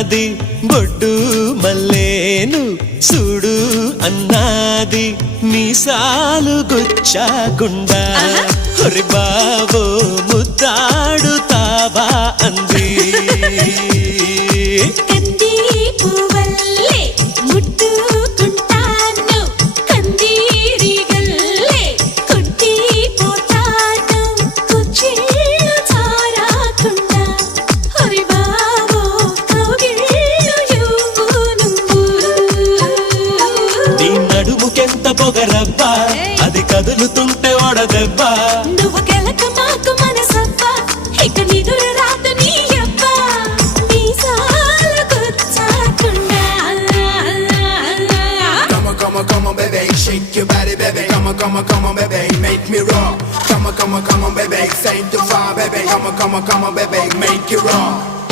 అన్నది బొడ్డు మల్లేను చూడు అన్నది మీసాలు గుచ్చాకుండా హరి బాబో ముద్దాడుతావా అంది కంది పువ్వల్లే ముట్టుకుంటాను కందీరి గల్లే కొట్టిపోతాను కుచ్చిళ్ళు చారాకుండా హరి బాబో కౌగిళ్ళు ఇవ్వు నువ్వు నీ నడుముకెంత పొగరబ్బా అది కదులుతుంటే ఓడదెబ్బా నువ్వు గెలక మాకు మనసబ్బా ఇక నిదుర రాదు నీ అబ్బా మీసాలు గుచ్చాకుండా Come on, baby, shake your body, baby. Come on, baby, make me rock. Come on, baby, it's time to fire, baby. Come on, baby, make it rock.